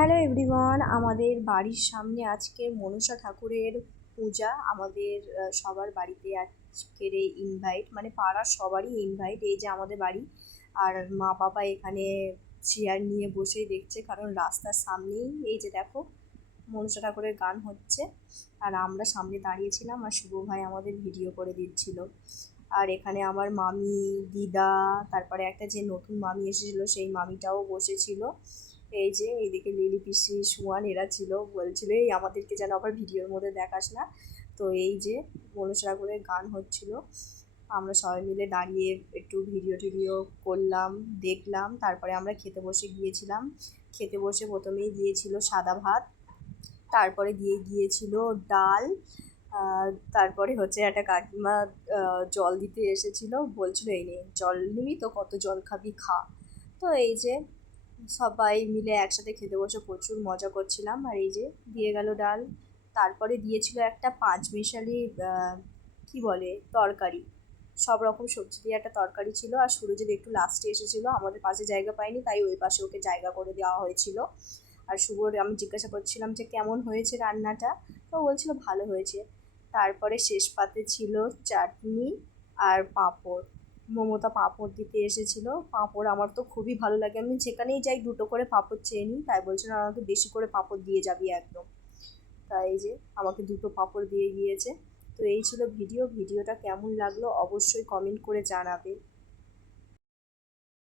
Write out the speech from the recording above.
Hello everyone, আমাদের বাড়ির সামনে আজকে মনসা ঠাকুরের পূজা। আমাদের সবার বাড়িতে আজকের এই ইনভাইট, মানে পাড়ার সবারই ইনভাইট। এই যে আমাদের বাড়ি, আর মা বাবা এখানে চেয়ার নিয়ে বসেই দেখছে, কারণ রাস্তার সামনেই এই যে দেখো মনসা ঠাকুরের গান হচ্ছে। আর আমরা সামনে দাঁড়িয়েছিলাম, আর শুভ ভাই আমাদের ভিডিও করে দিচ্ছিল। আর এখানে আমার মামি, দিদা, তারপরে একটা যে নতুন মামি এসেছিলো সেই মামিটাও বসেছিল। এই যে এইদিকে লিলি পিসি, সুয়ান এরা ছিল, বলছিল এই আমাদেরকে যেন আবার ভিডিওর মধ্যে দেখাস না। তো এই যে মনসা ঠাকুরের গান হচ্ছিল, আমরা সবাই মিলে দাঁড়িয়ে একটু ভিডিও টিডিও করলাম, দেখলাম। তারপরে আমরা খেতে বসে গিয়েছিলাম। খেতে বসে প্রথমেই দিয়েছিল সাদা ভাত, তারপরে দিয়ে গিয়েছিল ডাল, তারপরে হচ্ছে একটা কাকিমা জল দিতে এসেছিল, বলছিল এই নে জল নিবি তো, কত জল খাবি খা। তো এই যে সবাই মিলে একসাথে খেতে বসে প্রচুর মজা করছিলাম। আর এই যে দিয়ে গেল ডাল, তারপরে দিয়েছিল একটা পাঁচমিশালি কি বলে তরকারি, সব রকম সবজি দিয়ে একটা তরকারি ছিল। আর সুরজিৎ একটু লাস্টে এসেছিল, আমাদের পাশে জায়গা পায়নি, তাই ওই পাশে ওকে জায়গা করে দেওয়া হয়েছিল। আর শুভর আমি জিজ্ঞাসা করছিলাম যে কেমন হয়েছে রান্নাটা, তো বলছিল ভালো হয়েছে। তারপরে শেষ পাতে ছিল চাটনি আর পাঁপড়। মমতা পাঁপড় দিতে এসেছিলো। পাঁপড় আমার তো খুবই ভালো লাগে, আমি যেখানেই যাই দুটো করে পাঁপড় চেয়ে নিই, তাই বলছিল আমাকে বেশি করে পাঁপড় দিয়ে যাবি একদম। তাই এই যে আমাকে দুটো পাঁপড় দিয়ে গিয়েছে। তো এই ছিল ভিডিওটা কেমন লাগলো অবশ্যই কমেন্ট করে জানাবে।